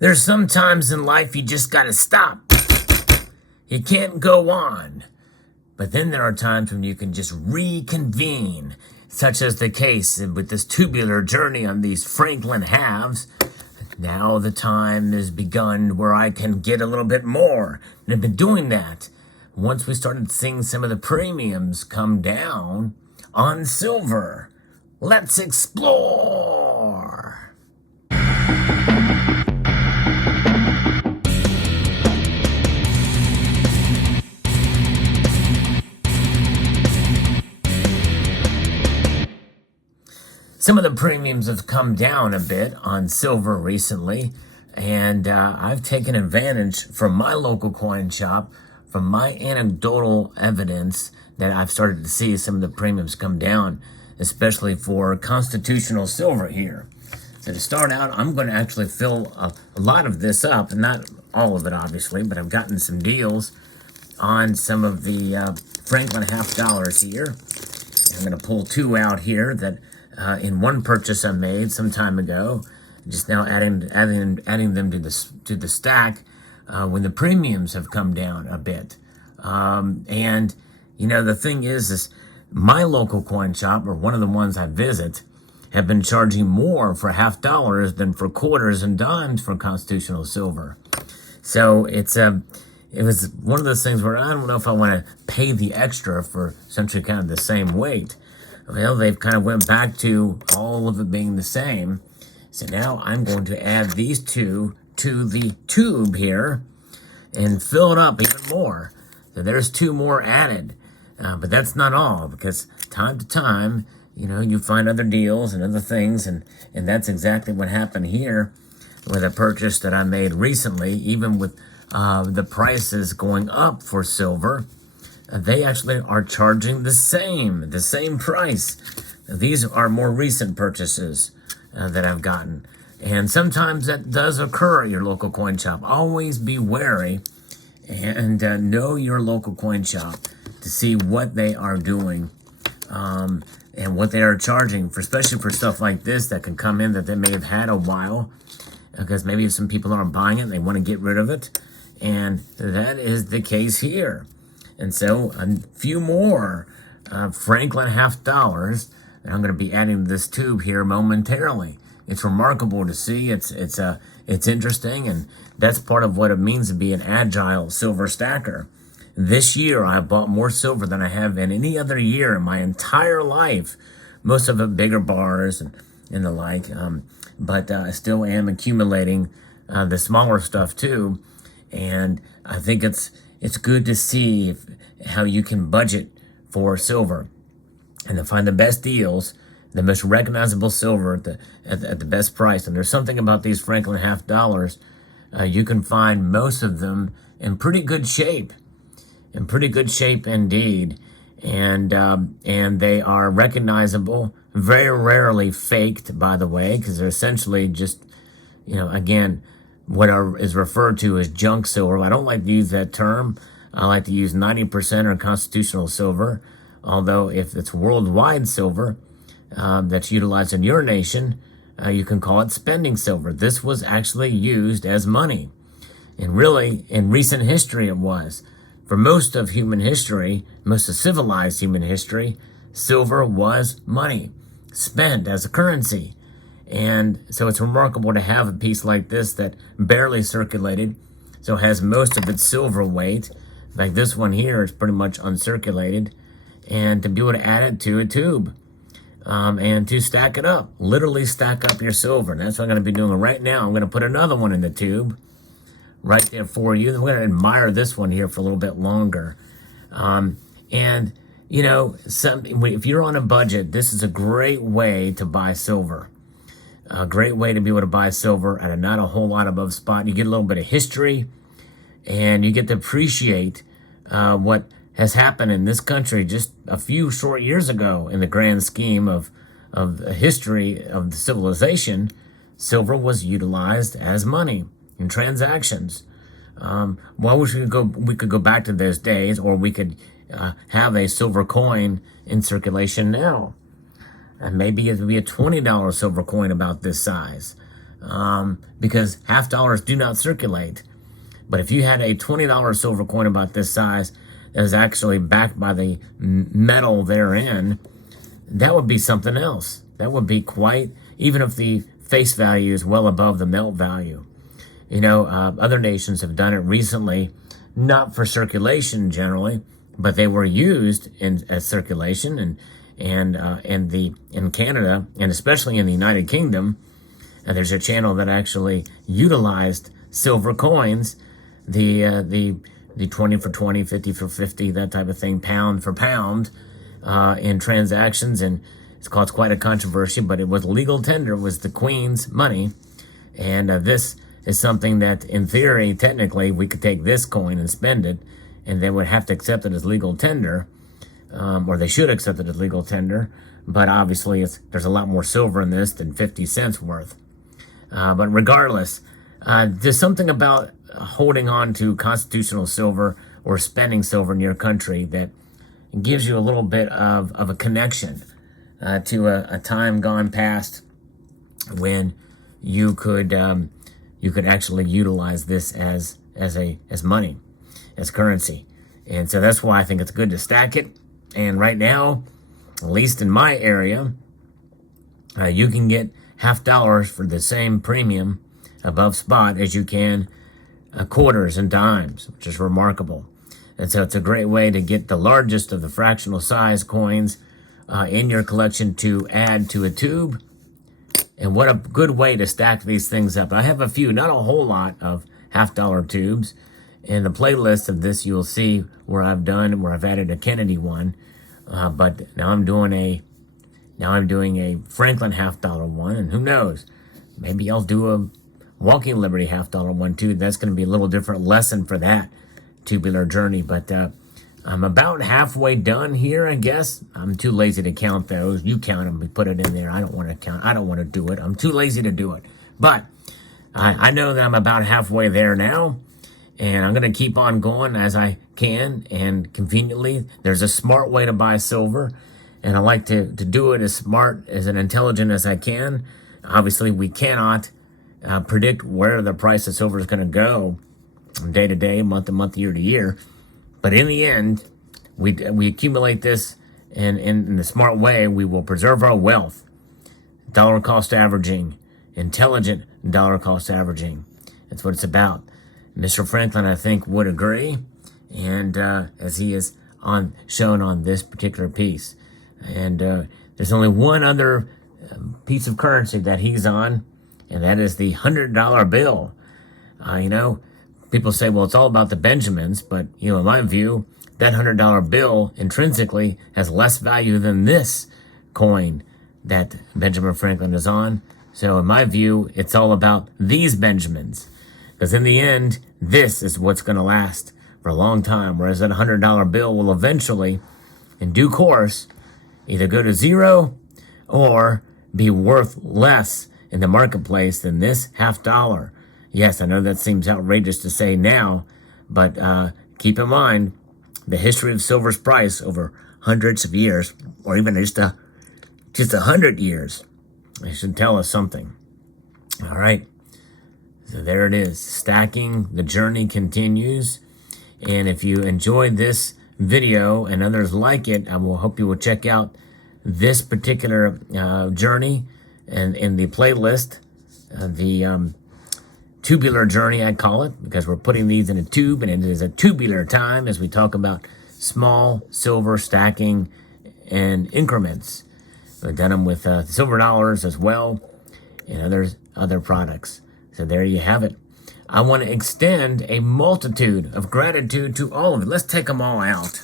There's some times in life you just gotta stop. You can't go on. But then there are times when you can just reconvene, such as the case with this tubular journey on these Franklin halves. Now the time has begun where I can get a little bit more. And I've been doing that. Once we started seeing some of the premiums come down on silver. Let's explore. Some of the premiums have come down a bit on silver recently, and I've taken advantage from my local coin shop, from my anecdotal evidence that I've started to see some of the premiums come down, especially for constitutional silver here. So to start out, I'm going to actually fill a lot of this up, and not all of it obviously, but I've gotten some deals on some of the Franklin half dollars here. I'm going to pull two out here that in one purchase I made some time ago, just now adding them to the stack when the premiums have come down a bit. And you know, the thing is my local coin shop, or one of the ones I visit, have been charging more for half dollars than for quarters and dimes for constitutional silver. So it was one of those things where I don't know if I want to pay the extra for essentially kind of the same weight. Well, they've kind of went back to all of it being the same. So now I'm going to add these two to the tube here and fill it up even more. So there's two more added. But that's not all, because time to time, you know, you find other deals and other things, and that's exactly what happened here with a purchase that I made recently. Even with the prices going up for silver, they actually are charging the same price. These are more recent purchases that I've gotten. And sometimes that does occur at your local coin shop. Always be wary and know your local coin shop to see what they are doing and what they are charging, for, especially for stuff like this that can come in that they may have had a while, because maybe some people aren't buying it and they want to get rid of it. And that is the case here. And so a few more Franklin half dollars that I'm going to be adding to this tube here momentarily. It's remarkable to see. It's interesting, and that's part of what it means to be an agile silver stacker. This year, I bought more silver than I have in any other year in my entire life. Most of it bigger bars and the like, but I still am accumulating the smaller stuff too. And I think it's good to see how you can budget for silver and to find the best deals, the most recognizable silver at the best price. And there's something about these Franklin half dollars. You can find most of them in pretty good shape. In pretty good shape indeed. And they are recognizable, very rarely faked, by the way, because they're essentially just, you know, again, what is referred to as junk silver. I don't like to use that term. I like to use 90% or constitutional silver, although if it's worldwide silver that's utilized in your nation, you can call it spending silver. This was actually used as money. And really, in recent history, it was. For most of human history, most of civilized human history, silver was money, spent as a currency. And so it's remarkable to have a piece like this that barely circulated, so has most of its silver weight. Like this one here is pretty much uncirculated. And to be able to add it to a tube and to stack it up, literally stack up your silver. And that's what I'm going to be doing right now. I'm going to put another one in the tube right there for you. We're going to admire this one here for a little bit longer. And, you know, if you're on a budget, this is a great way to buy silver. A great way to be able to buy silver at not a whole lot above spot. You get a little bit of history, and you get to appreciate what has happened in this country just a few short years ago in the grand scheme of the history of the civilization. Silver was utilized as money in transactions. Well, we could go back to those days, or we could have a silver coin in circulation now. And maybe it would be a $20 silver coin about this size. because half dollars do not circulate. But if you had a $20 silver coin about this size that is actually backed by the metal therein, that would be something else. That would be quite, even if the face value is well above the melt value. You know, other nations have done it recently, not for circulation generally, but they were used in as circulation, and in Canada, and especially in the United Kingdom. There's a channel that actually utilized silver coins, the 20 for 20, 50 for 50, that type of thing, pound for pound, in transactions, and it's caused quite a controversy. But it was legal tender, it was the Queen's money, and this is something that, in theory, technically, we could take this coin and spend it, and they would have to accept it as legal tender, or they should accept it as legal tender. But obviously, there's a lot more silver in this than 50 cents worth. But regardless, there's something about holding on to constitutional silver or spending silver in your country that gives you a little bit of a connection to a time gone past when you could actually utilize this as money, as currency. And so that's why I think it's good to stack it. And right now, at least in my area, you can get half dollars for the same premium above spot as you can quarters and dimes, which is remarkable. And so it's a great way to get the largest of the fractional size coins in your collection to add to a tube. And what a good way to stack these things up. I have a few, not a whole lot, of half-dollar tubes. In the playlist of this, you'll see where I've added a Kennedy one. But now I'm doing a Franklin half-dollar one, and who knows? Maybe I'll do a Walking Liberty half-dollar one too. That's going to be a little different lesson for that tubular journey. But I'm about halfway done here, I guess. I'm too lazy to count those. You count them and put it in there. I don't want to count. I don't want to do it. I'm too lazy to do it. But I know that I'm about halfway there now, and I'm going to keep on going as I can. And conveniently, there's a smart way to buy silver, and I like to do it as smart, as intelligent as I can. Obviously, we cannot predict where the price of silver is going to go day to day, month to month, year to year. But in the end, we accumulate this, and in the smart way, we will preserve our wealth. Dollar cost averaging, intelligent dollar cost averaging. That's what it's about. Mr. Franklin, I think, would agree, and as he is shown on this particular piece. And there's only one other piece of currency that he's on, and that is the $100 bill. You know, people say, well, it's all about the Benjamins, but, you know, in my view, that $100 bill intrinsically has less value than this coin that Benjamin Franklin is on. So in my view, it's all about these Benjamins, because in the end, this is what's going to last for a long time, whereas that $100 bill will eventually, in due course, either go to zero or be worth less in the marketplace than this $50. Yes, I know that seems outrageous to say now, but keep in mind the history of silver's price over hundreds of years, or even just 100 years. It should tell us something. All right, so there it is. Stacking, the journey continues. And if you enjoyed this video and others like it, I will hope you will check out this particular journey and in the playlist, the tubular journey, I call it, because we're putting these in a tube, and it is a tubular time as we talk about small silver stacking and increments. We've done them with silver dollars as well, and other products. So there you have it. I want to extend a multitude of gratitude to all of it. Let's take them all out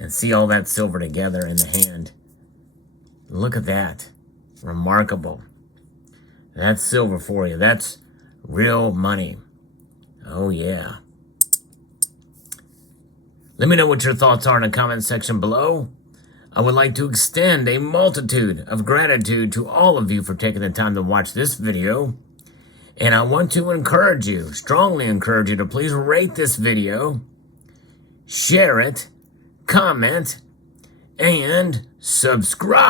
and see all that silver together in the hand. Look at that. Remarkable. That's silver for you. That's real money. Oh, yeah. Let me know what your thoughts are in the comment section below. I would like to extend a multitude of gratitude to all of you for taking the time to watch this video. And I want to encourage you, strongly encourage you, to please rate this video, share it, comment, and subscribe.